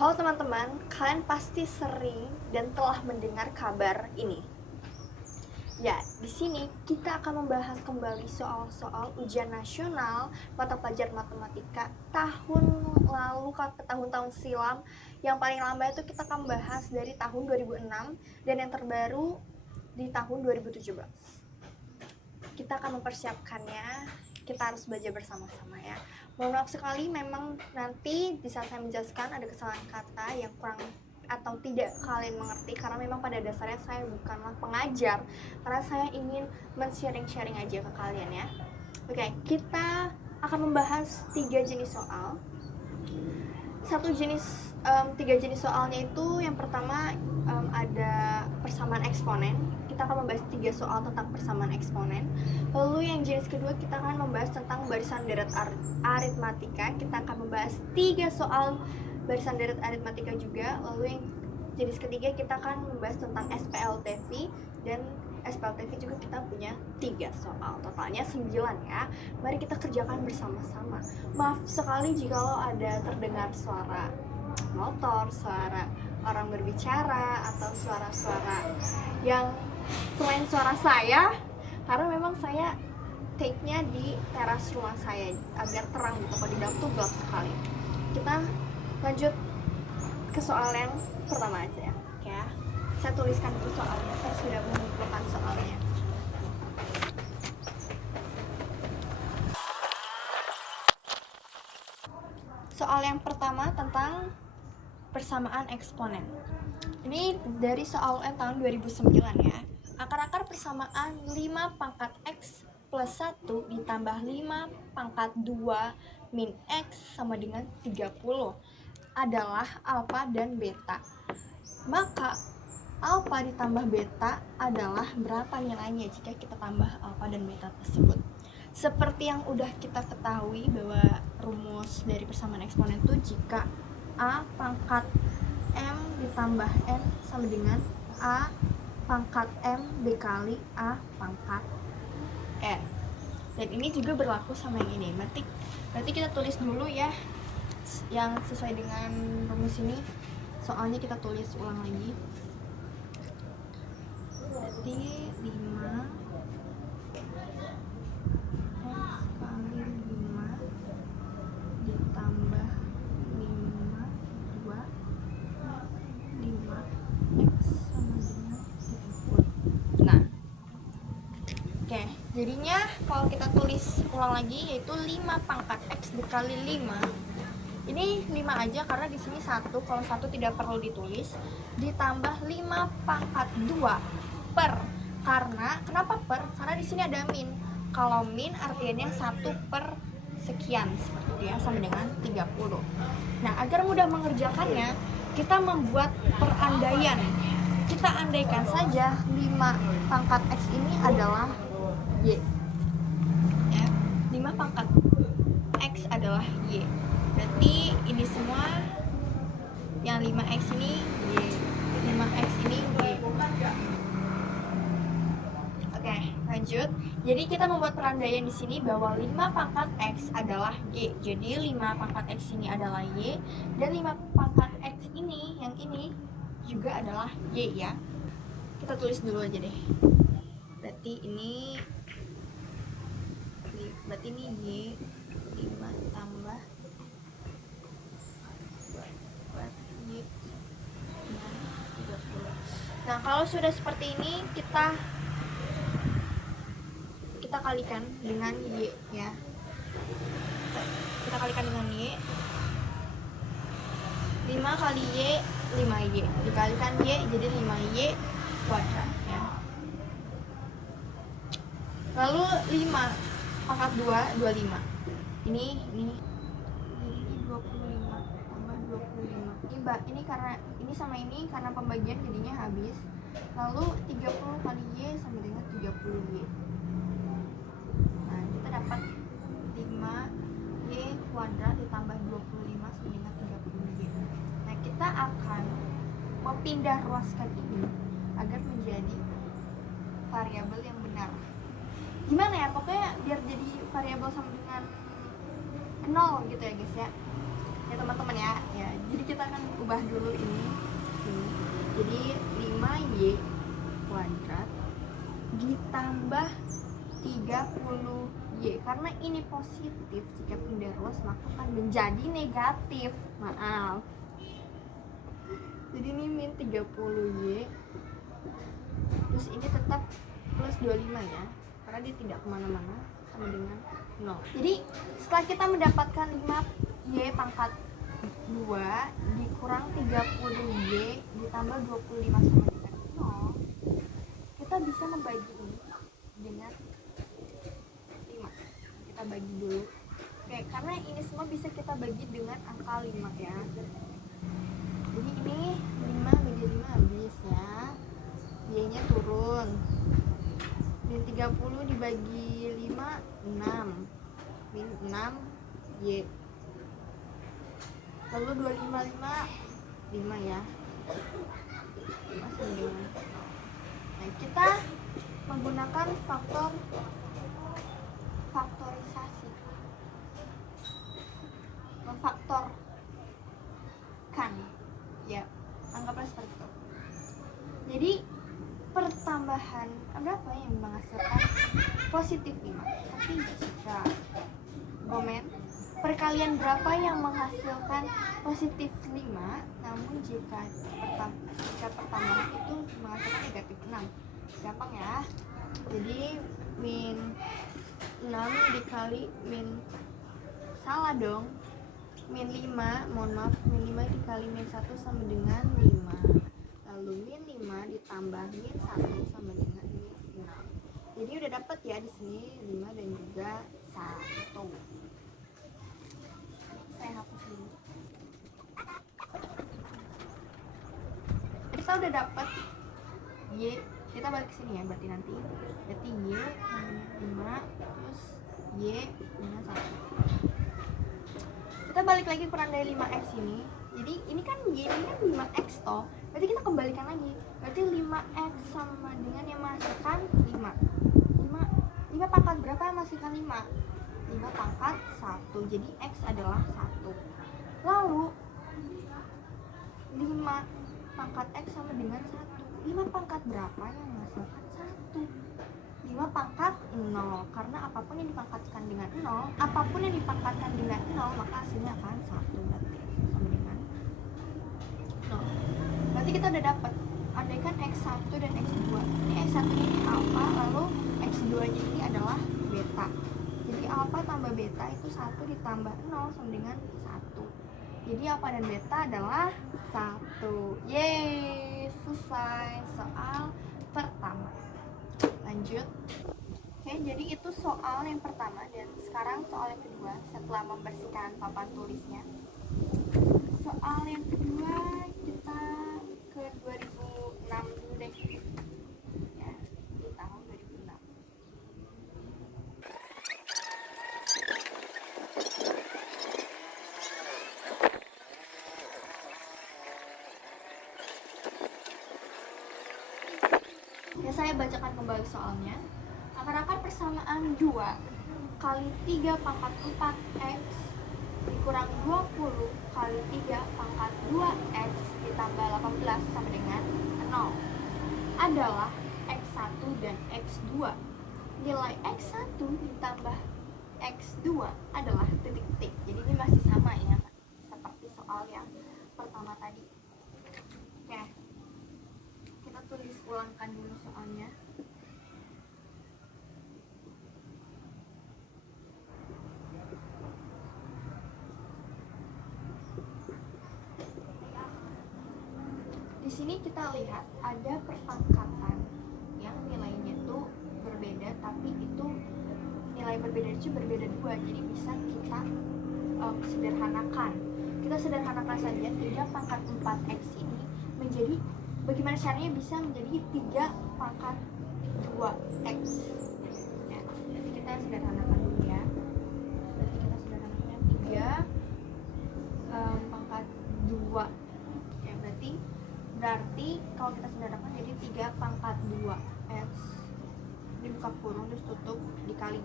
Halo teman-teman, kalian pasti sering dan telah mendengar kabar ini. Ya, di sini kita akan membahas kembali soal-soal ujian nasional mata pelajaran matematika tahun lalu ke tahun-tahun silam. Yang paling lama itu kita akan bahas dari tahun 2006 dan yang terbaru di tahun 2017. Kita akan mempersiapkannya, kita harus belajar bersama-sama ya. Mohon maaf sekali memang nanti di saat saya menjelaskan ada kesalahan kata yang kurang atau tidak kalian mengerti, karena memang pada dasarnya saya bukanlah pengajar, karena saya ingin men-sharing aja ke kalian ya. Oke, kita akan membahas tiga jenis soal. Tiga jenis soalnya itu yang pertama ada persamaan eksponen. Kita akan membahas 3 soal tentang persamaan eksponen. Lalu yang jenis kedua kita akan membahas tentang barisan deret aritmatika. Kita akan membahas 3 soal barisan deret aritmatika juga. Lalu yang jenis ketiga kita akan membahas tentang SPLTV, dan SPLTV juga kita punya 3 soal, totalnya 9 ya. Mari kita kerjakan bersama-sama. Maaf sekali jika ada terdengar suara motor, suara orang berbicara, atau suara-suara yang selain suara saya, karena memang saya take-nya di teras rumah saya agar terang gitu, kalau di dalam tuh gelap sekali. Kita lanjut ke soal yang pertama aja ya. Oke, saya tuliskan dulu soalnya, saya sudah mengumpulkan soalnya. Soal yang pertama tentang persamaan eksponen. Ini dari soal tahun 2009 ya. Akar-akar persamaan 5 pangkat X plus 1 ditambah 5 pangkat 2 min X sama dengan 30 adalah alfa dan beta. Maka alfa ditambah beta adalah berapa nilainya jika kita tambah alfa dan beta tersebut. Seperti yang udah kita ketahui bahwa rumus dari persamaan eksponen itu jika A pangkat M ditambah N sama dengan A pangkat M dikali A pangkat N. Dan ini juga berlaku sama yang ini. Berarti kita tulis dulu ya yang sesuai dengan rumus ini. Soalnya kita tulis ulang lagi. Berarti 5 kali 5 ditambah 5 X sama dengan 30. Nah, oke, jadinya kalau kita tulis ulang lagi yaitu 5 pangkat X dikali 5. Ini 5 aja karena di sini 1, kalau 1 tidak perlu ditulis, ditambah 5 pangkat 2 per. Kenapa per? Karena di sini ada min. Kalau min artinya 1 per sekian seperti itu ya, sama dengan 30. Nah, agar mudah mengerjakannya, kita membuat perandaian. Kita andaikan saja 5 pangkat X ini adalah Y ya, 5 pangkat X adalah Y. Berarti ini semua yang 5X ini Y, 5X ini Y. Oke, lanjut. Jadi kita membuat perandaian di sini bahwa 5 pangkat X adalah Y. Jadi 5 pangkat X ini adalah Y, dan 5 pangkat X ini, yang ini juga adalah Y ya. Kita tulis dulu aja deh. Berarti ini Y, 5 tambah Y, 30. Nah, kalau sudah seperti ini, kita kalikan dengan Y ya. Kita kalikan dengan Y. 5 kali Y 5Y, dikalikan Y jadi 5Y kuadrat ya. Lalu 5 pangkat 2 25. Ini jadi 25 tambah 25. Ini karena ini sama ini karena pembagian jadinya habis. Lalu 30 kali Y sama dengan 30Y. Nah, kita dapat 5Y kuadrat ditambah 25 sama dengan 30Y. Nah, kita akan memindah ruaskan ini agar menjadi variabel yang benar. Gimana ya, pokoknya biar jadi variabel sama dengan 0 gitu ya guys ya. Ya teman-teman ya. Jadi kita akan ubah ubah dulu ini sini. Jadi 5y kuadrat ditambah 30y, karena ini positif jika pindah ruas maka akan menjadi negatif. Maaf. Jadi ini min 30y, terus ini tetap plus 25 ya, karena dia tidak kemana-mana, sama dengan 0. Jadi setelah kita mendapatkan 5y pangkat 2 dikurang 30y ditambah 25 sama dengan 0, kita bisa membagi ini dengan 5. Kita bagi dulu. Oke, karena ini semua bisa kita bagi dengan angka 5 ya. Jadi ini 5 bagi 5 habis ya. Y-nya turun. Min 30 dibagi 5, 6. Min 6y. Lalu 255 5 ya. 5 sama dengan. Nah, kita menggunakan faktorisasi. Memfaktorkan. Ya, anggaplah seperti itu. Jadi pertambahan berapa yang menghasilkan positif 5? Tapi jika komen perkalian berapa yang menghasilkan positif 5, namun jika pertambahan itu menghasilkan negatif 6. Gampang ya. Jadi min 6 dikali min, salah dong, min 5, mohon maaf, min 5 dikali min 1 sama dengan 5. Lalu min 5 ditambah min 1 sama dengan min 6. Jadi udah dapet ya di sini 5 dan juga 1. Saya hapus dulu. Kita udah dapet y, kita balik ke sini ya, berarti nanti y 5 terus y minus 1. Kita balik lagi kurang dari 5x ini. Jadi ini kan y ini kan 5x toh. Berarti kita kembalikan lagi. Berarti 5x sama dengan yang menghasilkan 5. 5 pangkat berapa yang menghasilkan 5? 5 pangkat 1. Jadi x adalah 1. Lalu 5 pangkat x sama dengan 1. 5 pangkat berapa yang menghasilkan 1? 5 pangkat 0, karena apapun yang dipangkatkan dengan 0, maka hasilnya akan 1, berarti sama dengan 0. Berarti kita udah dapat, andaikan x1 dan x2. Ini x1 ini alfa, lalu x2 nya ini adalah beta. Jadi alfa tambah beta itu 1 ditambah 0 sama dengan 1. Jadi alfa dan beta adalah 1. Yeay, selesai soal pertama. Lanjut. Oke, jadi itu soal yang pertama, dan sekarang soal yang kedua setelah membersihkan papan tulisnya. Soal yang kedua kita ke 2006 dulu deh. Ya, di tahun 2006. Ya, saya bacakan kembali soalnya. Akan persamaan 2 kali 3 pangkat 4x dikurang 20 kali 3 pangkat 2x ditambah 18 sama dengan 0 adalah x1 dan x2. Nilai x1 ditambah x2 adalah titik-titik. Jadi ini masih sama ya, seperti soal yang pertama tadi. Oke, kita tulis ulangkan dulu soalnya. Di sini kita lihat ada perpangkatan yang nilainya itu berbeda, tapi itu nilai berbeda itu berbeda 2. Jadi bisa kita sederhanakan. Kita sederhanakan saja 3 pangkat 4x ini menjadi, bagaimana caranya bisa menjadi 3 pangkat 2x. Ya, nanti kita sederhanakan dulu ya. Berarti kita sederhanakan 3 pangkat 2. Ya, berarti kalau kita sederhanakan jadi 3 pangkat 2x dibuka kurung terus tutup dikali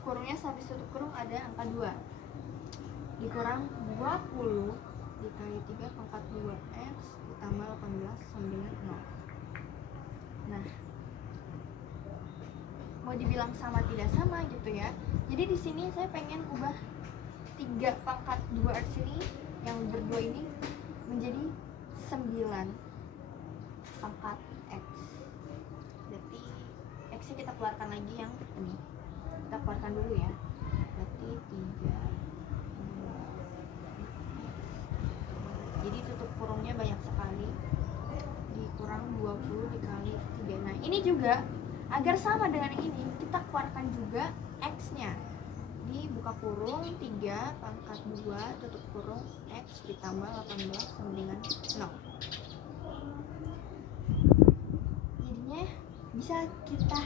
kurungnya, habis tutup kurung ada angka 2 dikurang 20 dikali 3 pangkat 2x ditambah 18 sama dengan 0. Nah, mau dibilang sama tidak sama gitu ya. Jadi di sini saya pengen ubah 3 pangkat 2x ini yang berdua ini menjadi 9 pangkat x. Berarti x nya kita keluarkan lagi yang ini. Kita keluarkan dulu ya. Berarti 3 jadi tutup kurungnya banyak sekali, dikurang 20 dikali 3. Nah ini juga agar sama dengan yang ini, kita keluarkan juga x nya, dibuka kurung 3 pangkat 2 tutup kurung x ditambah 18 sama dengan 0. Jadinya bisa kita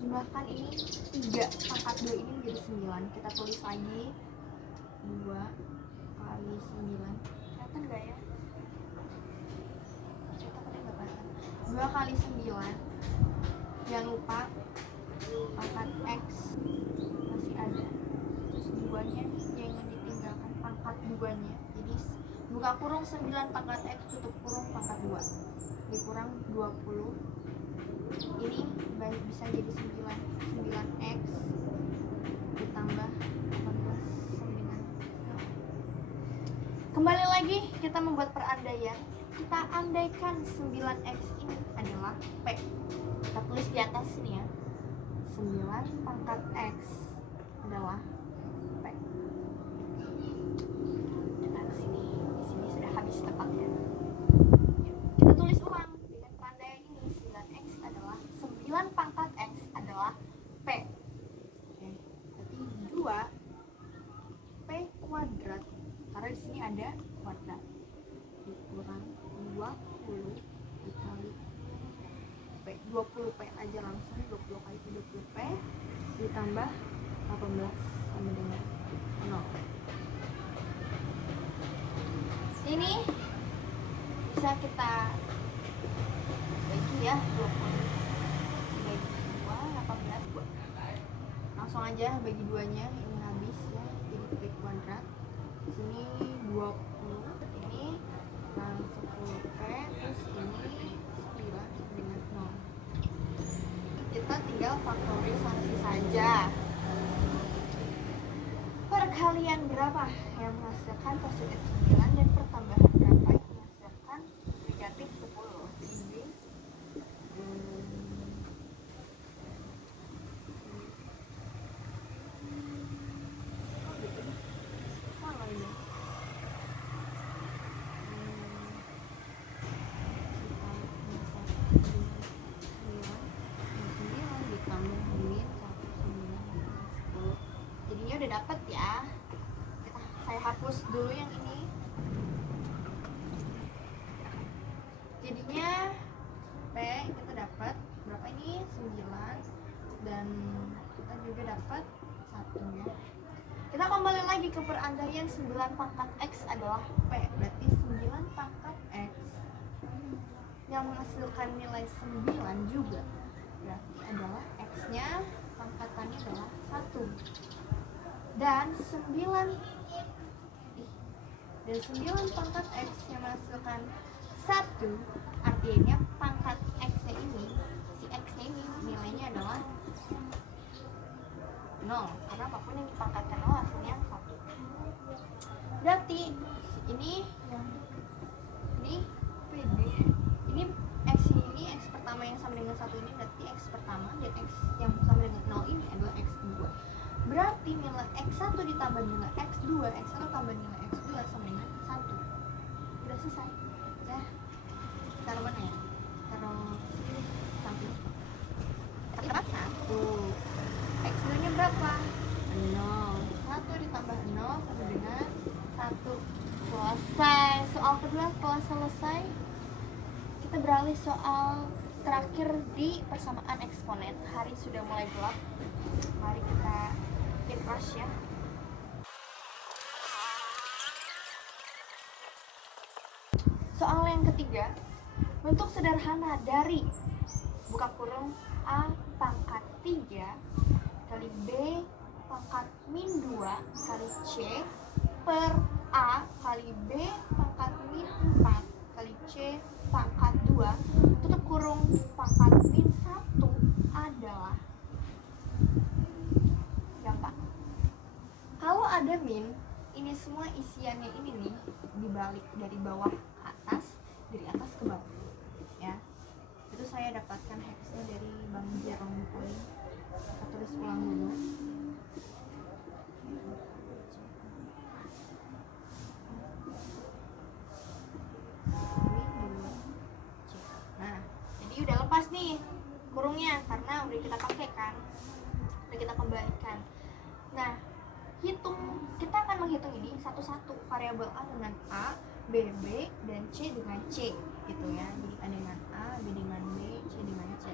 jumlahkan ini 3 pangkat 2 ini menjadi 9. Kita tulis lagi 2 kali 9. Kelihatan gak ya? Nggak kelihatan. 2 kali 9. Jangan lupa pangkat x masih ada. Terus 2-nya jangan ditinggalkan pangkat 2-nya. Jadi buka kurung 9 pangkat x tutup kurung pangkat 2. Dikurang 20. Ini bisa jadi 9x ditambah 18 sama dengan 0. Kembali lagi kita membuat perandaian. Kita andaikan 9x ini adalah P. Kita tulis di atas sini ya. 9 pangkat x adalah P. Kita ke sini. Di sini sudah habis tepat ya. Kita tulis ulang dengan perandaian ini. 9x adalah 9 pangkat x adalah P. Oke. Berarti 2 P kuadrat. Karena di sini ada kuadrat, dikurang 20 dikali P. 20 P aja langsung, 20 kali 20 P ditambah 18 sama dengan 0. Ini bisa kita bagi ya, 20 bagi 2, 18. Langsung aja bagi 2-nya, ini habis ya, jadi P kuadrat. Sini 20, ini 10P, terus ini 9 dengan 0. Kita tinggal faktorisasi saja. Perkalian berapa yang menghasilkan positif 9 dan pertambahan berapa yang menghasilkan negatif 10? Ini jadinya udah dapet ya. Saya hapus dulu yang ini. Jadinya P kita dapat berapa ini? 9, dan kita juga dapat 1 ya. Kita kembali lagi ke perandaian 9 pangkat x adalah P. Berarti 9 pangkat x yang menghasilkan nilai 9 juga berarti adalah x nya pangkatannya adalah 1. Dan 9 pangkat x yang menghasilkan 1, artinya pangkat x nya ini, si x nya ini nilainya adalah 0, karena apapun yang dipangkatkan 0 hasilnya 1. Berarti ini PD, ini x ini x pertama yang sama dengan 1 ini berarti x pertama, dan x yang sama dengan 0 ini adalah x2. Berarti nilai x1 ditambah nilai x2, x1 tambah nilai x2 sama dengan 1. Udah selesai ya. Taruh mana ya? Taruh sini samping. Kita dapat 1. X2 nya berapa? 0. 1 ditambah 0 sama dengan 1. Selesai. Soal kedua telah selesai. Kita beralih soal terakhir di persamaan eksponen. Hari sudah mulai gelap. Mari kita get rush ya. Soal yang ketiga, bentuk sederhana dari buka kurung A pangkat 3 kali B pangkat min 2 kali C per A kali B pangkat min 4 kali C pangkat 2 tutup kurung pangkat min 1 adalah gampang. Kalau ada min, ini semua isiannya ini nih dibalik dari bawah ke atas, dari atas ke bawah ya. Itu saya dapatkan hacksnya dari Bang Jerome Poin. Kita tulis ulang dulu. Nah, jadi udah lepas nih kurungnya karena udah kita pakai kan, udah kita kembalikan. Nah, kita akan menghitung ini satu-satu, variabel A dengan A, B dan C dengan C gitu ya. Jadi A dengan A, B dengan B, C dengan C.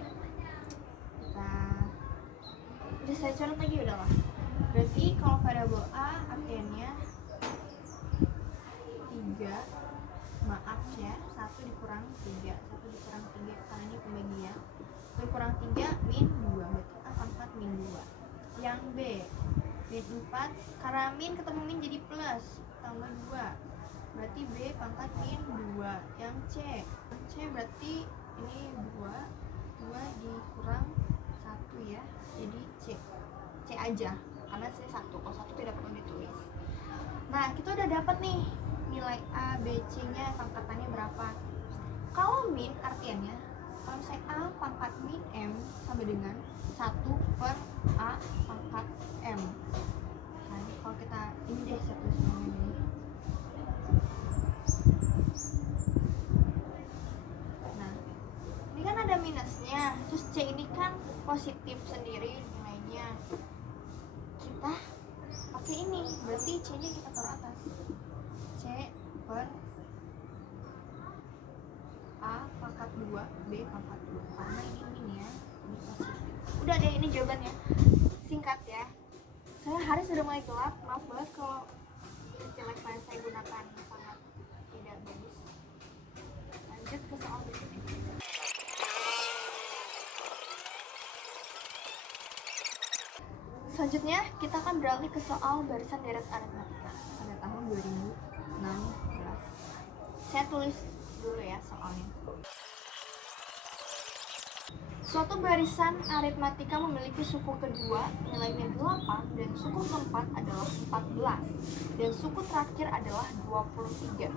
Udah saya coret lagi udahlah. Berarti kalau variabel A artinya 3, maaf ya, 1 dikurang 3, 1 dikurang 3 karena ini pembagian. 1 dikurang 3 min 2, berarti A pangkat min 2. Yang B min 4, karena min ketemu min jadi plus, tambah 2, berarti B pangkat min 2. Yang C berarti ini 2 dikurang 1 ya, jadi C aja karena C 1, kalau 1 tidak perlu ditulis. Nah, kita udah dapat nih nilai A, B, C nya pangkatannya berapa. Kalau min artinya kalau saya A pangkat min M sama dengan 1 per A pangkat M. Nah, kalau kita ini deh saya tulis ini. Nah, ini kan ada minusnya, terus C ini kan positif sendiri nilainya. Kita pakai ini, berarti C nya kita taruh atas. C per A pangkat 2, B pangkat 2, karena ini ya, ini positif. Udah deh, ini jawabannya singkat ya. Saya hari sudah mulai gelap, maaf banget kalau istilah yang saya gunakan sangat tidak bagus. Lanjut ke soal berikutnya. Selanjutnya kita akan beralih ke soal barisan deret aritmatika pada tahun 2016. Saya tulis dulu ya soalnya. Suatu barisan aritmatika memiliki suku kedua nilainya 8 dan suku keempat adalah 14 dan suku terakhir adalah 23.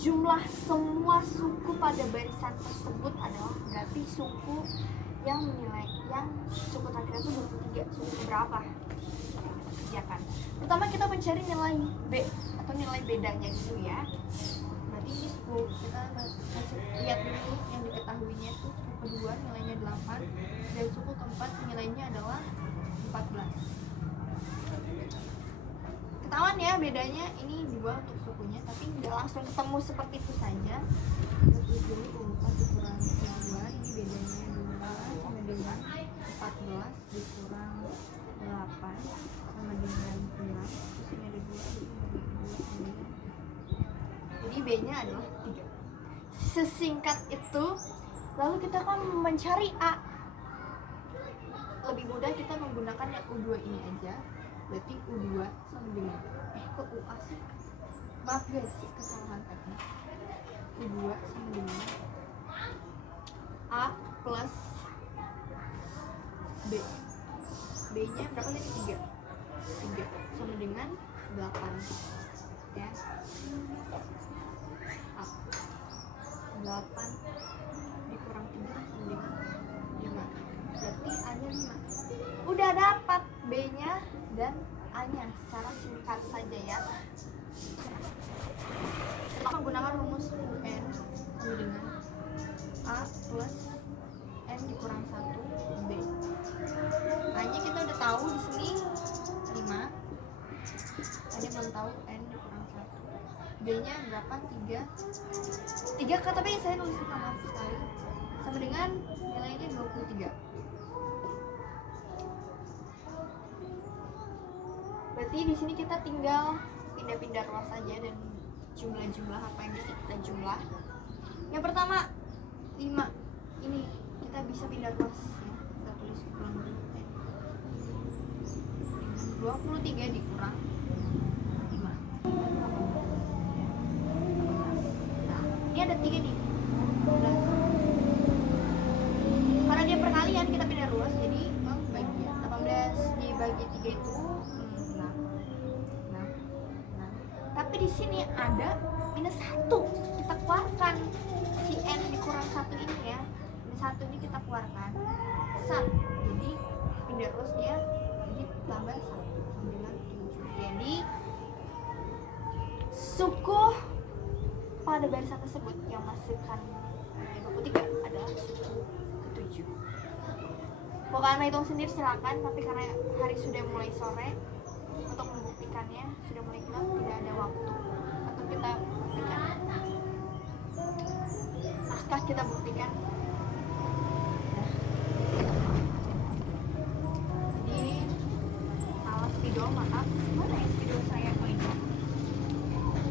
Jumlah semua suku pada barisan tersebut adalah berarti suku yang suku terakhir itu 23. Suku berapa? Ya kan. Pertama kita mencari nilai B atau nilai bedanya dulu ya. Berarti ini suku, kita lihat dulu yang diketahuinya itu suku kedua nilainya 8 dan suku keempat nilainya adalah 14. Ketahuan ya bedanya, ini 2 untuk sukunya, tapi nggak langsung ketemu seperti itu saja. Kita tulis dulu 4 dikurang 2, ini bedanya 2 sama dengan 14 dikurang 8 sama dengan 6, terus ini ada 2 sama dengan 2. Jadi B nya adalah 3. Sesingkat itu. Lalu kita akan mencari A. Lebih mudah kita menggunakan yang U2 ini aja. Berarti U2 sama dengan kok UA sih? Maaf guys, kesalahan teknis. U2 sama dengan A plus B. B nya berapa tadi? 3 sama dengan 8 ya. A 8 dikurang 3 sama dengan 5, berarti A nya 5. Udah dapat B nya dan A nya secara singkat saja ya. Kita menggunakan rumus UN sama dengan A plus N dikurang 1 B. A nya kita udah tahu di sini 5. A nya belum tahu, N dikurang 1. B nya berapa? 3 kan, tapi saya nulis maaf sekali, sama dengan nilainya 23. Berarti di sini kita tinggal pindah-pindah ruas saja dan jumlah-jumlah apa yang bisa kita jumlah. Yang pertama 5 ini kita bisa pindah ruas ya. Kita tulis ulang dulu. 23 dikurang 5. ini ada 3 nih, 18. Karena dia perkalian kita pindah ruas, jadi bagian 18 dibagi 3 itu 6. Tapi di sini ada -1, kita keluarkan si n dikurang 1 ini ya. -1 ini kita keluarkan 1, jadi pindah ruas dia ditambah 1 dengan 7. Jadi suku pada barisan tersebut yang menghasilkan 23 adalah suku ke-7. Mau kalian hitung sendiri silakan, tapi karena hari sudah mulai sore, untuk membuktikannya sudah mulai gelap, tidak ada waktu untuk kita buktikan. Naskah kita buktikan. Jadi salah spidol, maaf. Mana ya spidol saya poinnya?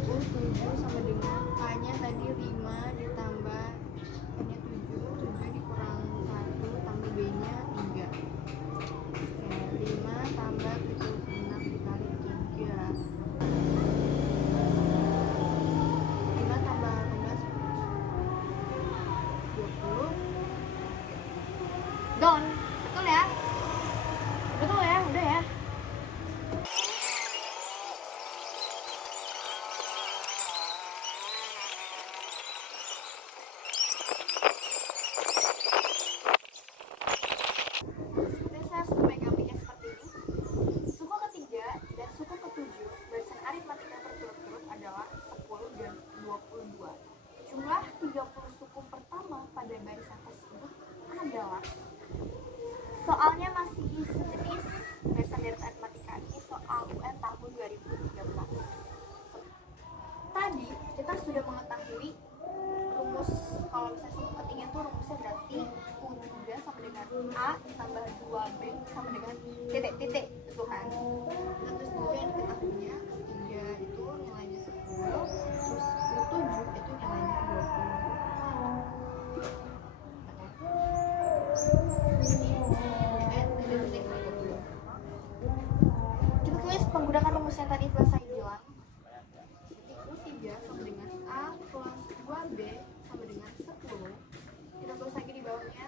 7 sama dengan A-nya tadi 5 ditambah N-nya 7 dikurang 1 tambah B-nya 3. 5 tambah 76 dikali 3. 5 tambah 18 20. Don, betul ya? Betul ya, udah ya. Saya harus memegangnya seperti ini. Suku ketiga dan suku ketujuh barisan aritmatika berturut-turut adalah 10 dan 22. Jumlah 30 suku pertama pada barisan tersebut adalah, soalnya masih sejenis barisan deret aritmatika, ini soal UN tahun 2013. Tadi kita sudah mengetahui rumus. Kalau misalnya suku ketiga itu rumusnya berarti U3 sama dengan A ditambah 2B sama dengan titik-titik, itu kan. Kita tulis dulu yang diketahuinya. Ketiga itu nilainya 10, terus U7 itu nilainya 20. Kita tulis menggunakan rumus yang tadi telah saya bilang. U3 sama dengan A plus 2B sama dengan 10. Kita tulis lagi di bawahnya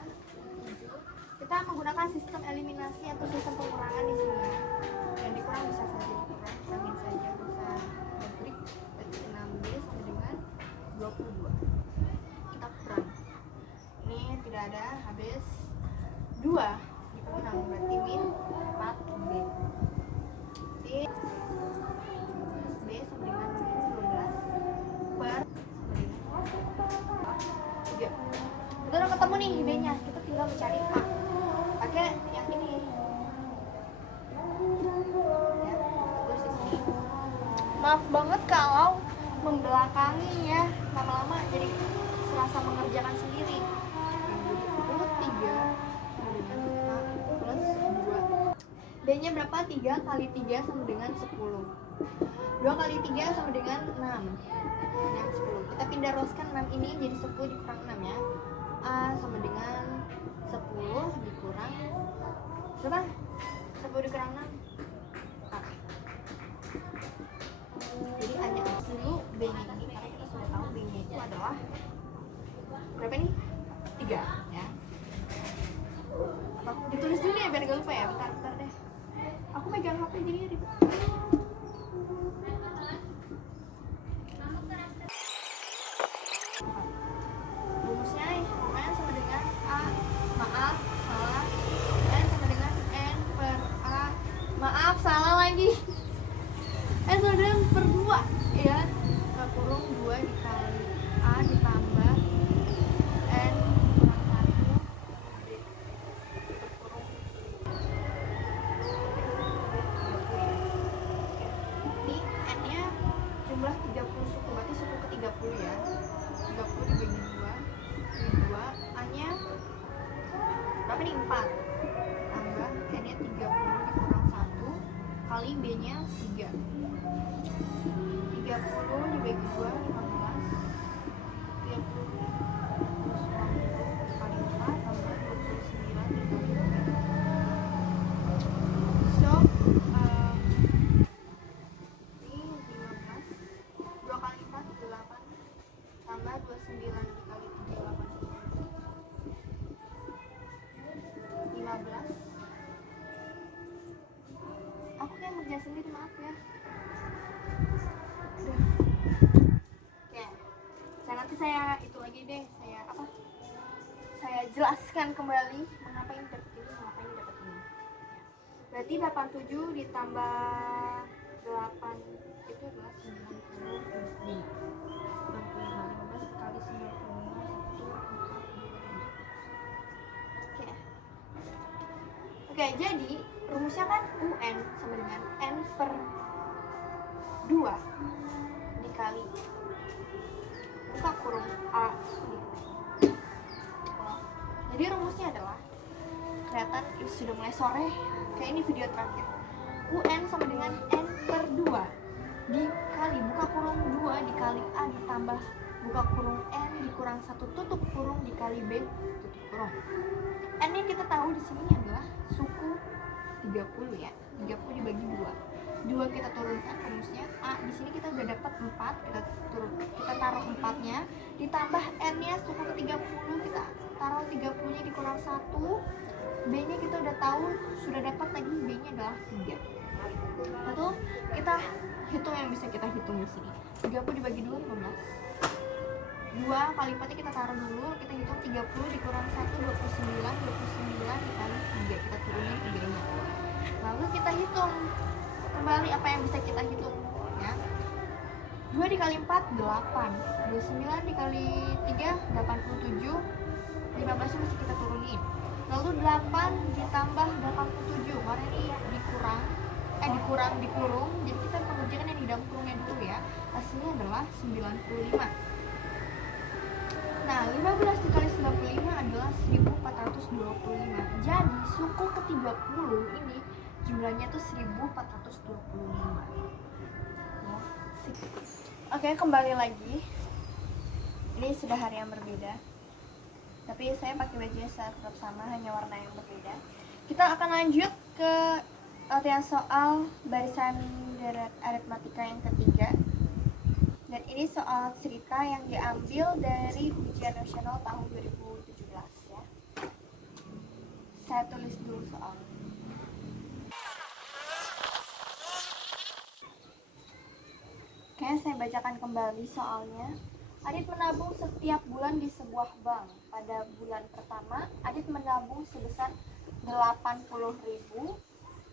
7. Kita menggunakan sistem eliminasi atau sistem pengurangan di sini. Yang dikurang bisa saja dikurang, kurangin saja, bisa dibalik. Berarti 6B sama dengan 22. Kita kurang. Ini tidak ada, habis 2 dikurang, berarti min 4B. Jadi B sama dengan 12 per sama dengan 3. Kita udah ketemu nih B-nya, kita tinggal mencari A pakai yang ini ya, terus di sini. Maaf banget kalau membelakangi ya, lama-lama jadi serasa mengerjakan sendiri. Jadi urut 3 sama dengan A plus 2. B-nya berapa? 3 kali 3 sama dengan 10. 2 kali 3 sama dengan 6. 10. Kita pindah ruaskan 6 ini jadi 10 dikurang 6 ya. A sama dengan 10 dikurang berapa? 10 dikurang 6 4. Jadi hanya dulu B-nya ini, karena kita sudah tahu B-nya itu adalah berapa nih? 3 ya. Apa? Ditulis dulu ya biar gak lupa ya. Bentar deh. Aku megang HP jadi ribet. Rumusnya N sama dengan A, maaf salah, N sama dengan N per A, maaf salah lagi, N sama dengan per 2 ya, kita kurung 2 dikali A ditambah N kurang 1 D, kita kurung 20 ya. ditambah 29 dikali 3 15. Aku kayak ngerjain sendiri, maaf ya. Aduh. Oke. Nah, nanti saya itu lagi deh, saya jelaskan kembali mengapa ini dapat ini, mengapa ini dapat ini. Berarti 87 ditambah 8 itu adalah 90. 15 kali 95 1, 4, 2. Oke, jadi rumusnya kan UN sama dengan N per 2 dikali buka kurung A. Jadi rumusnya adalah, kelihatan sudah mulai sore, kayak ini video terakhir. UN sama dengan N per 2 dikali buka kurung 2 dikali A ditambah buka kurung N dikurang 1 tutup kurung dikali B tutup kurung. N yang kita tahu di sini adalah suku 30 ya. 30 dibagi 2 kita turunkan rumusnya. A di sini kita udah dapat 4, kita taruh 4-nya ditambah N-nya suku ke 30, kita taruh 30-nya dikurang 1. B-nya kita udah tahu, sudah dapat lagi, B-nya adalah 3. Lalu kita hitung yang bisa kita hitung di sini. 30 dibagi 2 15. 2 kali 4-nya kita taruh dulu, kita hitung 30 dikurang 1 29 dikali 3, kita turunin 3-nya. Lalu kita hitung kembali apa yang bisa kita hitung ya. 2 dikali 4 8, 29 dikali 3 87, 15 nya mesti kita turunin. Lalu 8 ditambah 87, karena ini dikurung, jadi kita mengerjakan yang di dalam kurungnya dulu ya. Hasilnya adalah 95. Nah, 15 dikali 95 adalah 1425. Jadi suku ke-30 ini jumlahnya tuh 1425 ya. Oke, kembali lagi. Ini sudah hari yang berbeda, tapi saya pakai bajunya tetap sama, hanya warna yang berbeda. Kita akan lanjut ke latihan soal barisan deret aritmatika yang ketiga. Dan ini soal cerita yang diambil dari ujian nasional tahun 2017 ya. Saya tulis dulu soalnya. Oke, saya bacakan kembali soalnya. Adit menabung setiap bulan di sebuah bank. Pada bulan pertama, Adit menabung sebesar 80.000,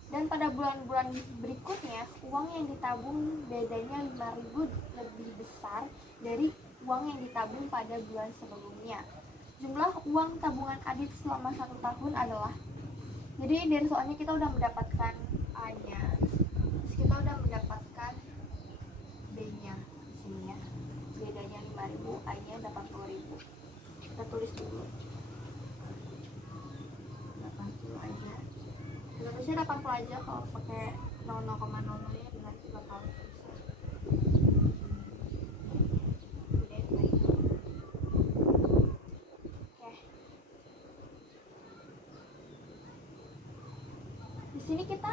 dan pada bulan-bulan berikutnya uang yang ditabung bedanya 5.000 lebih besar dari uang yang ditabung pada bulan sebelumnya. Jumlah uang tabungan Adit selama 1 tahun adalah, jadi dari soalnya kita udah mendapatkan A-nya, terus kita udah mendapatkan B-nya sini ya, bedanya 5.000, A-nya 80.000. Kita tulis dulu 80 aja. Kita tulisnya 80 aja, kalau pakai 0,00 nya nanti bakal susah. Oke. Di sini kita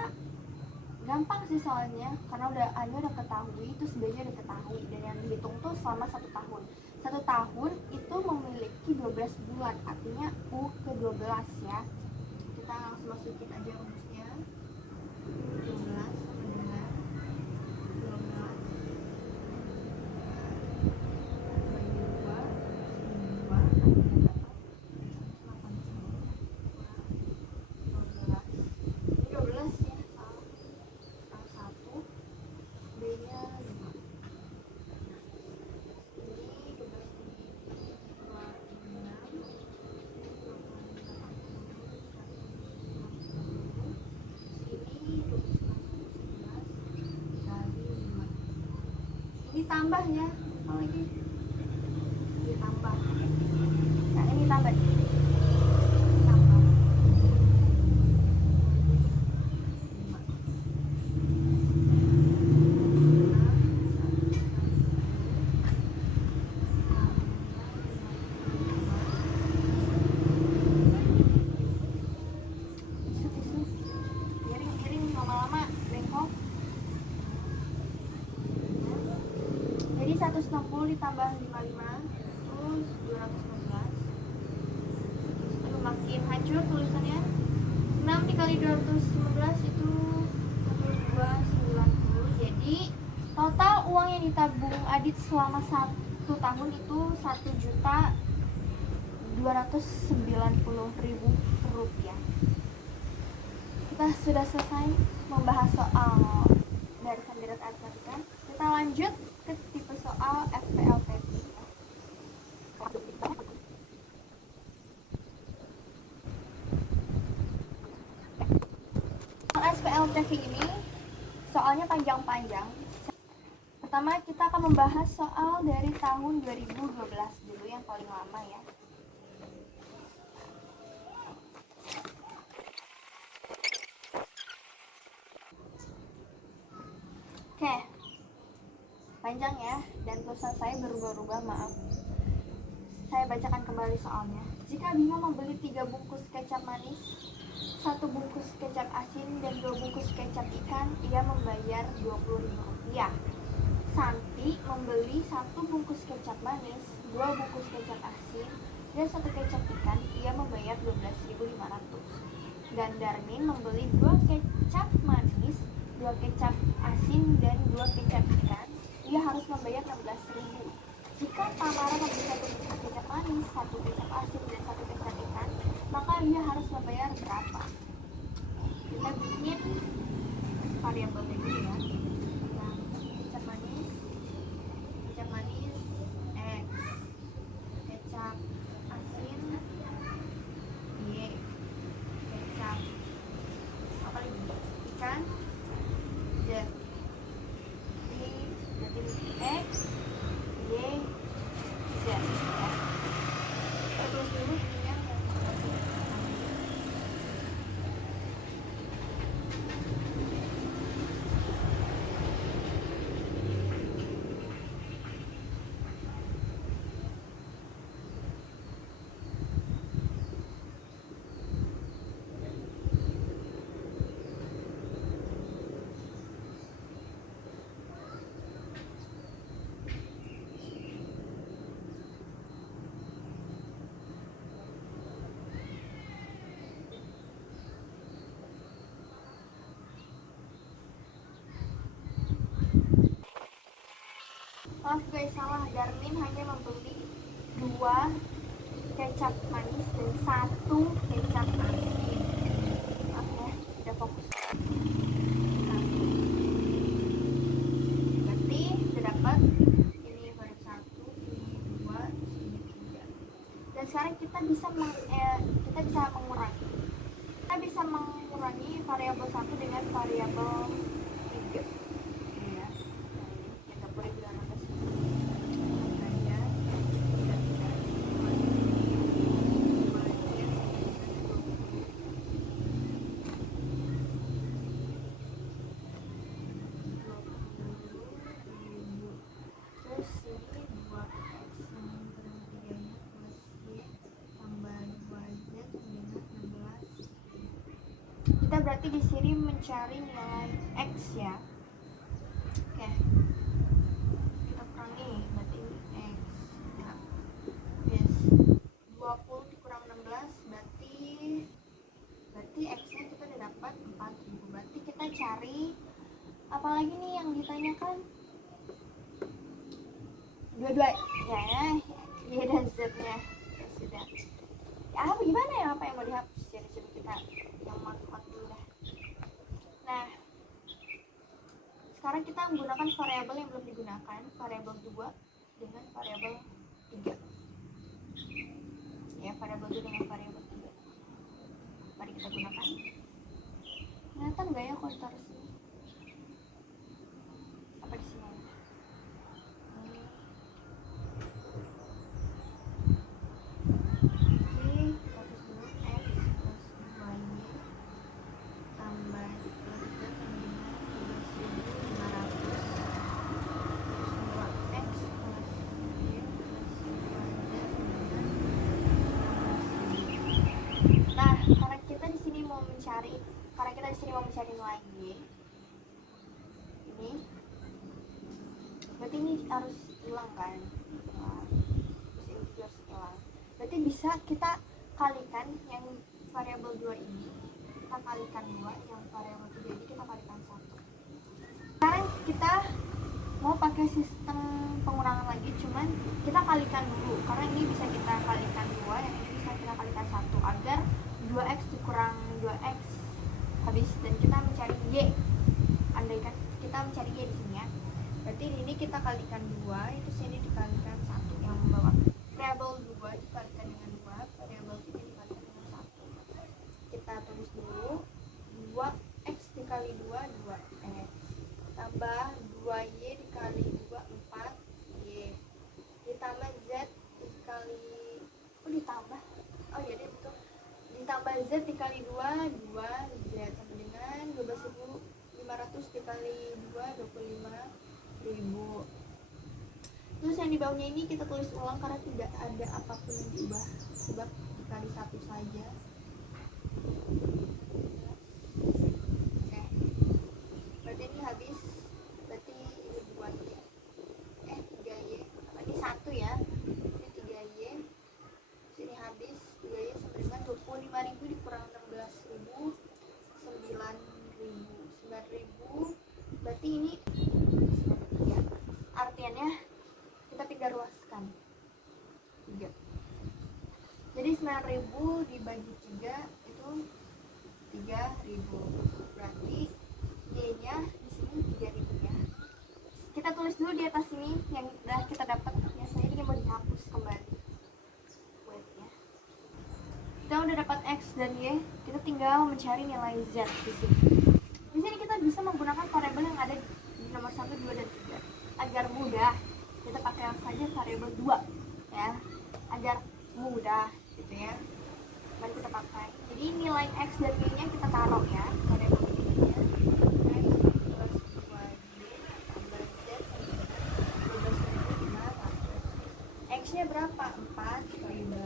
gampang sih soalnya, karena A-nya udah ketahui, terus B-nya udah ketahui, dan yang dihitung tuh selama 1 tahun. 1 tahun itu memiliki 12 bulan, artinya U ke 12 ya. Kita langsung masukin aja rumusnya. 12 sama dengan 12 bagi 2 ini dapat 12 ya. A 1, B-nya 5. Ini 12 ditambah ya, apa lagi ditambah, nah ini tambah tambah 5. Miring lama-lama bengkok. Jadi 160 ditambah 55 hancur tulisannya. 6 dikali 215 itu 1290. Jadi total uang yang ditabung Adit selama 1 tahun itu 1.290.000 rupiah. Kita sudah selesai membahas soal barisan derat aritmatika. Kita lanjut ke tipe soal FPLTP. SPLTV ini soalnya panjang-panjang. Pertama kita akan membahas soal dari tahun 2012 dulu yang paling lama ya. Oke, panjang ya, dan tulisan saya berubah-ubah, maaf. Saya bacakan kembali soalnya. Jika Bima membeli 3 bungkus kecap manis, 1 bungkus kecap asin, dan 2 bungkus kecap ikan, ia membayar Rp20.000. Santi membeli 1 bungkus kecap manis, 2 bungkus kecap asin, dan 1 kecap ikan, ia membayar Rp12.500. Dan Darmin membeli 2 kecap manis, 2 kecap asin, dan 2 kecap ikan, ia harus membayar Rp16.000. Jika Tamara membeli 1 bungkus kecap manis, 1 kecap asin, dan 1 kecap ikan, maka ia harus membayar berapa? Kita bikin variabelnya dulu ya. Nah, kecap manis X, kecap asin Y, kecap apa lagi? Ikan Z. Ini berarti X, Y, Z ya. Kita tulis dulu ininya. Maaf guys, salah. Darmin hanya membeli 2 kecap manis dan 1 kecap asin. Maaf ya, tidak fokus. Berarti terdapat ini variabel 1, ini 2, ini 3. Dan sekarang kita bisa mengurangi. Kita bisa mengurangi variabel 1 dengan variabel 3. Kita berarti di sini mencari nilai X ya. Oke. Kita kurangi, berarti ini X. Ya. Yes. 20 dikurang 16 berarti X-nya kita udah dapat 4.000. Berarti kita cari apalagi nih yang ditanyakan? Dua-dua ya, Y dan Z-nya. Ya sudah. Ya, gimana ya, apa yang mau dihapus? Jadi coba kita yang mat dulu dah. Nah, sekarang kita menggunakan variabel yang belum digunakan, variabel 2 dengan variabel 3. Ya, variabel 2 dengan variabel 3. Mari kita gunakan. Kelihatan nggak ya kalau taruh sini? Apa di sini? Karena kita di sini mau mencari nilai Y, ini berarti ini harus hilang kan, terus ini juga harus hilang. Berarti bisa kita kalikan yang variabel 2 ini kita kalikan 2, yang variabel 3 ini kita kalikan 1. Sekarang kita mau pakai sistem pengurangan lagi, cuman kita kalikan dulu karena ini bisa kita kalikan 2, yang ini bisa kita kalikan 1 agar 2x dikurang 2x habis, dan kita mencari y. Andaikan kita mencari y di sini ya, berarti ini kita kalikan 2, itu sini dikalikan 1, yang membawa variabel 2 dikalikan dengan 2, variabel 3 dikalikan dengan 1. Kita tulis dulu 2x dikali 2, 2x tambah 2y dikali 2, 4y ditambah z dikali ditambah z dikali 2, 2z sama dengan 12.500 dikali 2, 25.000. Terus yang di bawahnya ini kita tulis ulang karena tidak ada apapun yang diubah, sebab dikali 1 saja. Oke, berarti ini habis, berarti ini 2y, 3y, ini 1 ya, ini 3y, sini habis 3y sama dengan 25.000 dikurang 16.000, 9.000, berarti ini ya, artiannya kita pindah ruaskan 3. Jadi 9.000 dibagi 3 itu 3.000. Berarti y-nya di sini 3.000 ya. Kita tulis dulu di atas sini yang udah kita dapat. Biasanya ini mau dihapus kembali. Wait ya. Kita udah dapat x dan y, kita tinggal mencari nilai z di sini. Di sini kita bisa menggunakan variabel yang ada di nomor 1, 2, dan 3. Agar mudah, kita pakai saja variabel 2 ya, agar mudah gitu ya. Mari kita pakai. Jadi nilai x dan y nya kita taruh ya, variabel y nya x plus 2y tambah z sama dengan 12.500. X nya berapa? 4.000.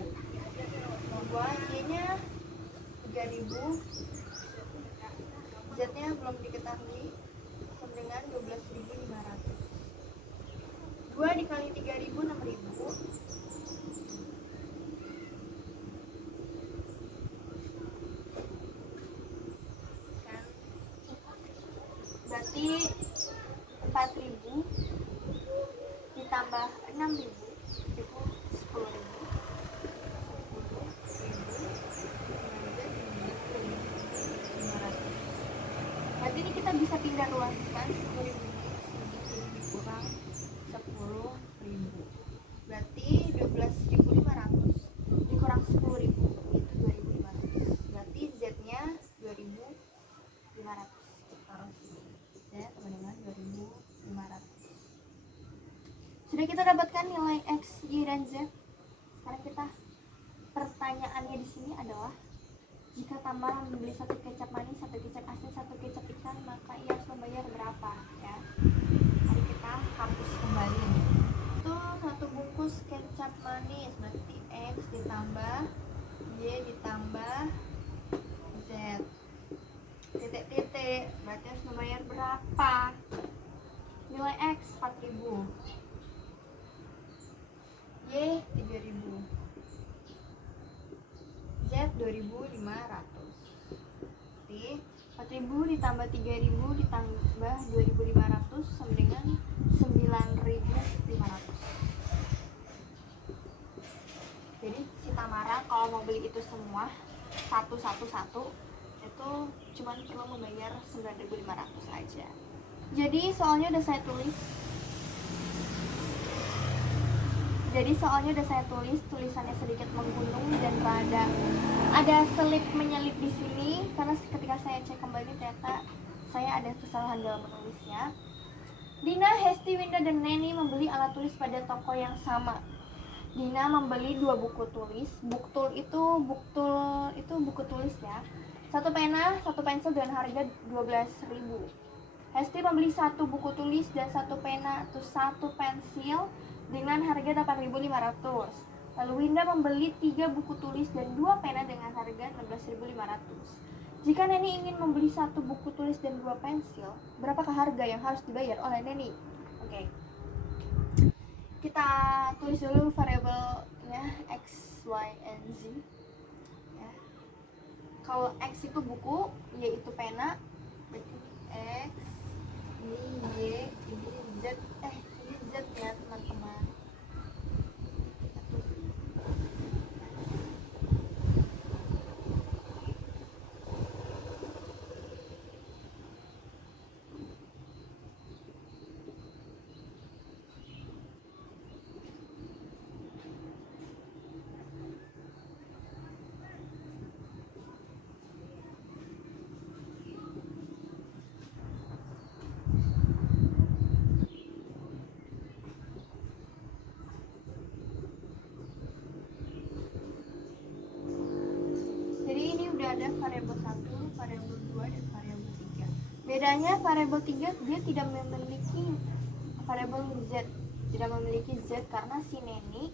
2 y nya 3.000, z nya belum diketahui, sama dengan 12.500. 2 dikali 3.000, 6.000. Kan? Berarti 4.000 ditambah 6.000 itu 10.000. Berarti ini kita bisa pindah ruaskan 10.000 dikurang 10.000. Berarti 12.500 dikurang 10.000 itu 2.500. Berarti z-nya 2.500. Taruh sini. Z sama dengan 2.500. Sudah kita dapatkan nilai x, y, dan z. Sekarang kita pertanyaannya di sini adalah jika Tamara membeli 1 kecap manis, 1 kecap asin, 1 kecap ikan, maka ia harus membayar berapa ya? Mari kita hapus kembali. Itu 1 bungkus kecap manis, berarti x ditambah y ditambah z. Titik-titik, berarti harus membayar berapa? Nilai x 4.000, y 3.000, z 2.500. Jadi 4.000 ditambah 3.000 ditambah 2.500 sama dengan 9.500. Jadi si Tamara kalau mau beli itu semua satu itu cuma perlu membayar 9.500 aja. Jadi soalnya udah saya tulis. Tulisannya sedikit menggunung dan ada selip menyelip di sini karena ketika saya cek kembali ternyata saya ada kesalahan dalam menulisnya. Dina, Hesti, Winda, dan Neni membeli alat tulis pada toko yang sama. Dina membeli 2 buku tulis. Buktul itu buku tulis ya. 1 pena, 1 pensil dengan harga 12.000. Hesti membeli 1 buku tulis dan 1 pena atau 1 pensil dengan harga 8.500. Lalu Winda membeli 3 buku tulis dan 2 pena dengan harga 16.500. Jika Neni ingin membeli 1 buku tulis dan 2 pensil, berapakah harga yang harus dibayar oleh Neni? Oke. Kita tulis dulu variabelnya x, y, and z. Ya. Kalau X itu buku, Y itu pena, berarti X, ini Y, ini Z, ini Z ya teman-teman. Ada variabel 1, variabel 2, dan variabel 3. Bedanya variabel 3 dia tidak memiliki variabel Z, tidak memiliki Z karena si Neni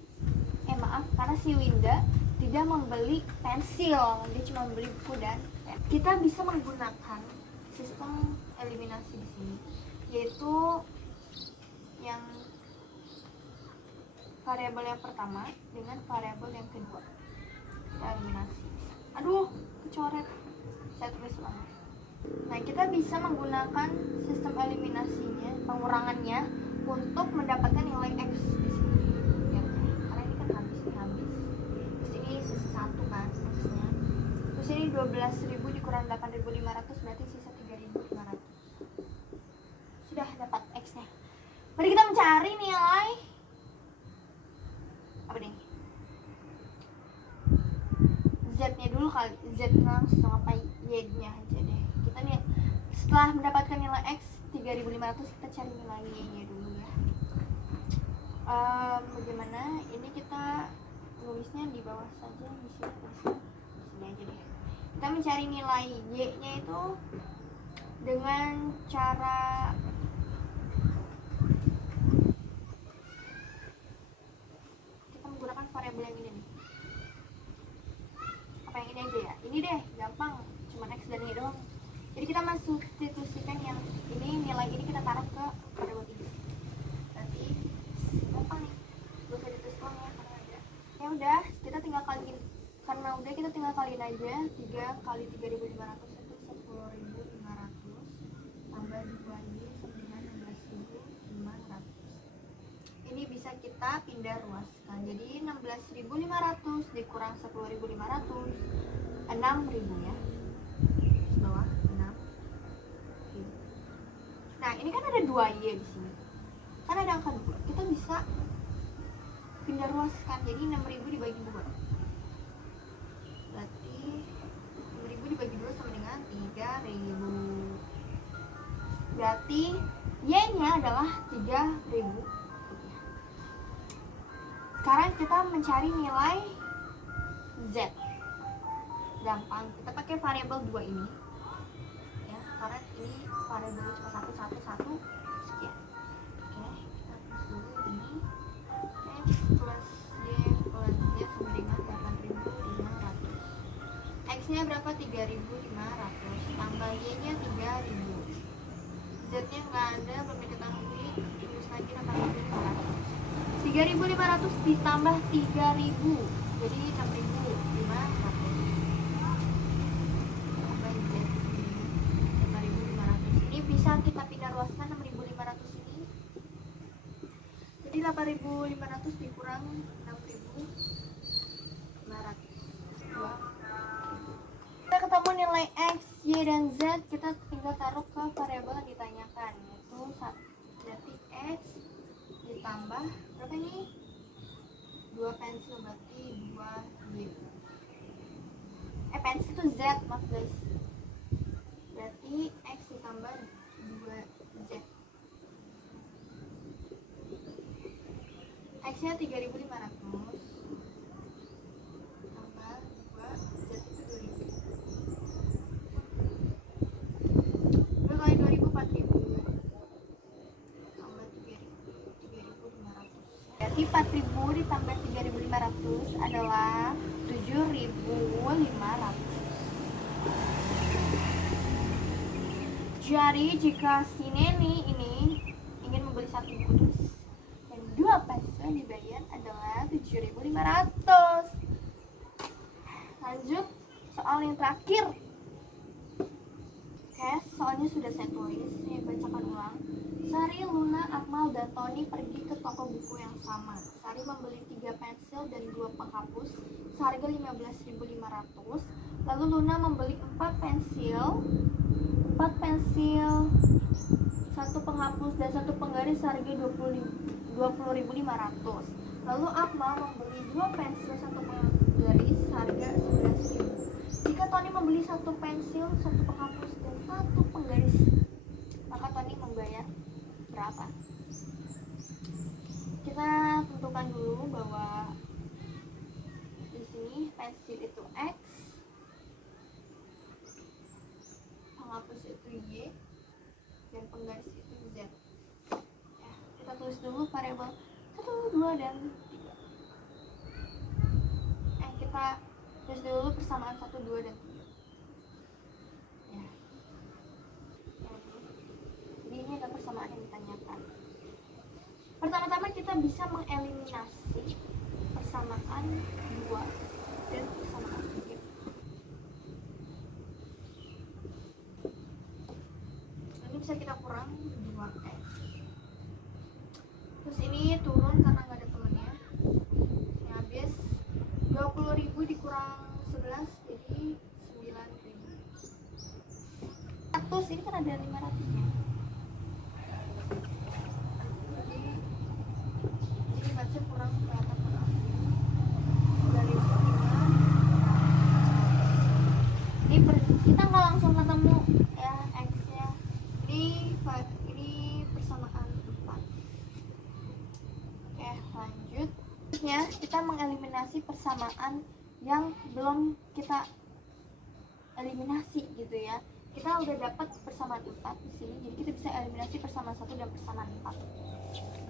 karena si Winda tidak membeli pensil, dia cuma membeli buku dan pen. Kita bisa menggunakan sistem eliminasi di sini, yaitu yang variabel yang pertama dengan variabel yang kedua. Kita eliminasi. Aduh, kecoret. Saya tulis ulang. Nah, kita bisa menggunakan sistem eliminasinya, pengurangannya untuk mendapatkan nilai X di sini. Ya, karena ini kan habis. Terus ini sisa 1 kan X-nya. Terus ini 12.000 dikurang 8.500 berarti sisa 3.500. Sudah dapat X-nya. Mari kita mencari nilai apa nih? Z-nya dulu kali, Z langsung apa Y-nya aja deh. Kita nih setelah mendapatkan nilai X 3.500 kita cari nilai Y-nya dulu ya. Bagaimana? Ini kita nulisnya di bawah saja, di sini aja deh. Kita mencari nilai Y-nya itu dengan cara kita menggunakan variabel yang ini nih. Yang ini aja ya, ini deh gampang, cuma X dan Y doang. Jadi kita substitusikan yang ini, nilai ini kita taruh ke variabel 3. Berarti gampang nih, gak usah ditulis doang ya karena ada. Ya udah, kita tinggal kaliin, karena udah kita tinggal kaliin aja. 3 kali 3.500 itu 10.500 tambah 2Y sama dengan 16.500. Ini bisa kita pindah ruaskan. Jadi 16.500 dikurang 10.500, 6.000 ya. Terus bawah 6.000. Nah, ini kan ada 2Y di sini. Kan ada angka 2. Kita bisa pindah ruaskan. Jadi 6.000 dibagi 2. Berarti 6.000 dibagi 2 sama dengan 3.000. Berarti Y-nya adalah 3.000. Sekarang kita mencari nilai Z. Gampang, kita pakai variabel 2 ini ya, karena ini variabelnya cuma 1 sekian. Oke, kita tulis dulu ini X plus Y plus Z sama dengan 8.500. X nya berapa? 3.500 tambah Y nya 3.000. Z nya nggak ada, belum diketahui, terus lagi 8.500. 3.500 ditambah 3.000 jadi 6.500. Tambah Z 5.500. Ini bisa kita pindah ruaskan 6.500 ini. Jadi 8.500 dikurang 6.500. Kita ketemu nilai X, Y, dan Z. Kita tinggal taruh ke variabel yang ditanyakan, yaitu 1. Berarti X ditambah berapa nih? 2 pensil berarti 2Y. Pensil itu Z, maaf guys. Berarti X ditambah 2Z. X nya 3.500 tambah 2Z itu 2.000. 2 kali 2.000 4.000 tambah 3.500. Berarti 4.000 ditambah 3.500 adalah 7.500. Jadi jika si Neni ini ingin membeli 1 buku tulis dan 2 pensil yang dibayar adalah 7.500. Lanjut soal yang terakhir. Oke, soalnya sudah saya tulis, saya bacakan ulang. Sari, Luna, Akmal, dan Tony pergi ke toko buku yang sama. Sari membeli 3 pensil dan 2 penghapus seharga 15.500. Lalu Luna membeli 4 pensil, 1 penghapus dan 1 penggaris seharga 20.500. Lalu Akmal membeli 2 pensil, 1 penggaris seharga 11.000. Jika Tony membeli 1 pensil, 1 penghapus dan 1 penggaris, maka Tony membayar berapa? Kita tentukan dulu bahwa di sini pensil itu X, penghapus itu Y, dan penggaris itu Z. Ya, kita tulis dulu variabel 1, 2, dan 3. Kita tulis dulu persamaan 1, 2, dan 3. Ya. Jadi ini adalah persamaan yang ditanyakan. Pertama-tama kita bisa mengeliminasi persamaan 2 dan persamaan 3. Ini bisa kita kurang 2x. Terus ini turun karena nggak ada temennya. Ini habis 20.000 dikurang 11 jadi 9.000. 100 ini kan ada 500 nya. Jadi baca kurang berapa kurang? 9.500. Ini kita nggak langsung ketemu ya x nya. Ini persamaan 4. Oke, lanjut. Kita mengeliminasi persamaan yang belum kita eliminasi gitu ya. Kita udah dapat persamaan 4 di sini, jadi kita bisa eliminasi persamaan 1 dan persamaan 4.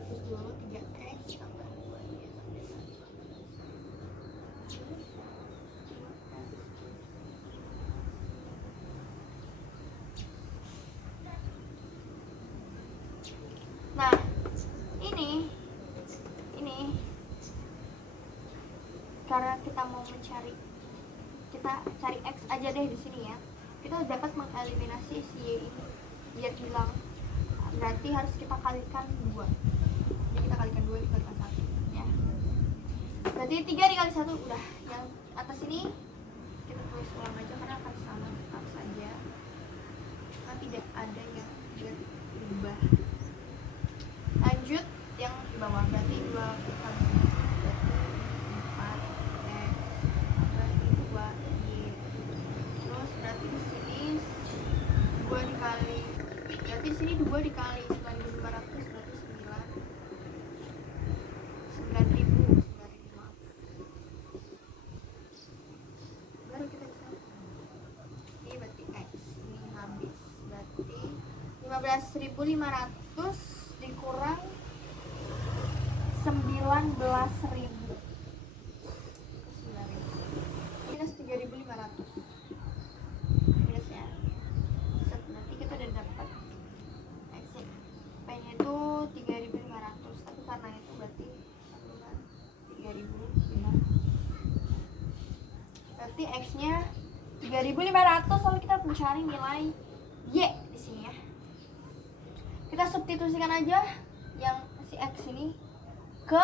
Terus dulu 3x tambah 2y sampai 1. Nah, ini karena kita mau mencari, kita cari x aja deh di sini ya. Kita dapat mengeliminasi si y ini biar hilang. Berarti harus kita kalikan 2. Jadi kita kalikan 2 dikalikan 1 ya. Berarti 3 dikali 1 udah. Yang atas ini kita tulis ulang aja karena akan sama saja. Karena tidak ada yang berubah. Lanjut yang di bawah, berarti 2 kali 4x, terus berarti di sini 2 dikali, berarti di sini 2 dikali 9.500 berarti 9.000 maaf. Baru kita bisa ini berarti x, ini habis berarti 15.500 dikurang 19.000 minus 3.500 minus ya. Nanti kita udah dapat P-nya itu 3.500, tapi karena itu berarti 3.500, berarti X-nya 3.500. Lalu kita mencari nilai Y di sini ya. Kita substitusikan aja yang si X ini ke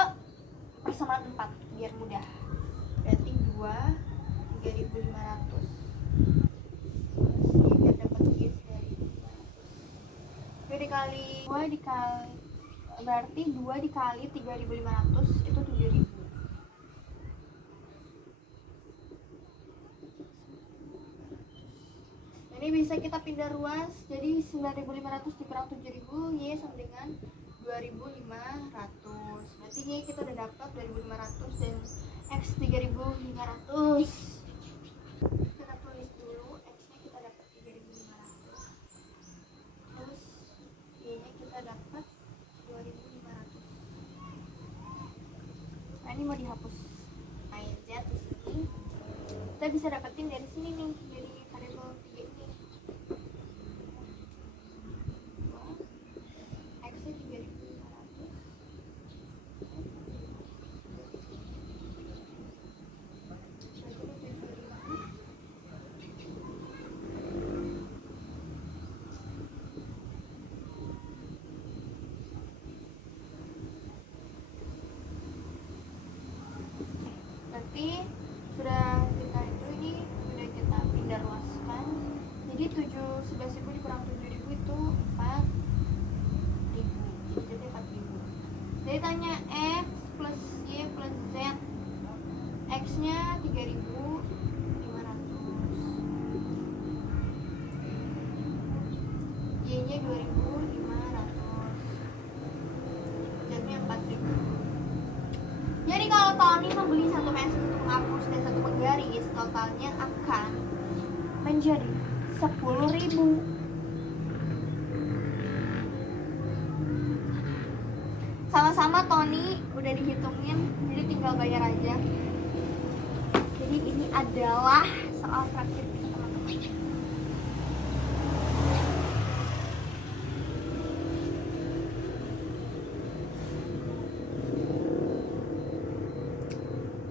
persamaan 4 biar mudah. Berarti 2 3.500 biar dapat Y 3.500. 2 dikali berarti 2 dikali 3.500 itu 7.000. Ini bisa kita pindah ruas, jadi 9.500 dikurang 7.000, Y sama dengan 2.500. Berarti Y kita udah dapat 2.500 dan X 3.500. Kita tulis dulu, X-nya kita dapat 3.500. Terus Y-nya kita dapat 2.500. Nah, ini mau dihapus. Nah, Z di sini. Kita bisa dapetin dari sini nih, dari variabel 3 ini. X-nya 3.500. tapi sudah kita ini sudah kita pindah luaskan. Jadi 11.000 dikurang 7.000 itu 4.000, jadi 4.000. Jadi tanya X plus Y plus Z. X nya 3.500, Y nya 2.500, Z nya 4.000. Jadi kalau Tony membeli satu pensil, satu penghapus, dan satu penggaris, totalnya akan menjadi 10.000. Sama-sama Tony udah dihitungin, jadi tinggal bayar aja. Jadi ini adalah soal terakhir kita teman-teman.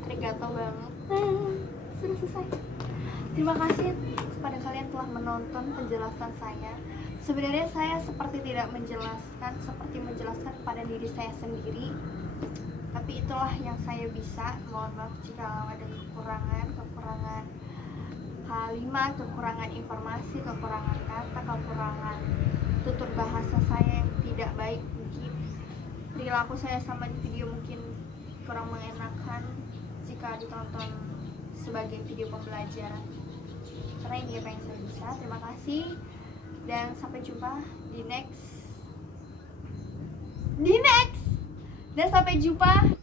Arigato banget. Sudah selesai. Terima kasih kepada kalian telah menonton penjelasan saya. Sebenarnya saya seperti tidak menjelaskan, seperti menjelaskan pada diri saya sendiri. Tapi itulah yang saya bisa. Mohon maaf jika ada kekurangan kalimat, kekurangan informasi, kekurangan kata, kekurangan tutur bahasa saya yang tidak baik. Mungkin perilaku saya sama di video mungkin kurang mengenakan jika ditonton sebagai video pembelajaran, karena ini apa yang saya bisa. Terima kasih dan sampai jumpa di next dan sampai jumpa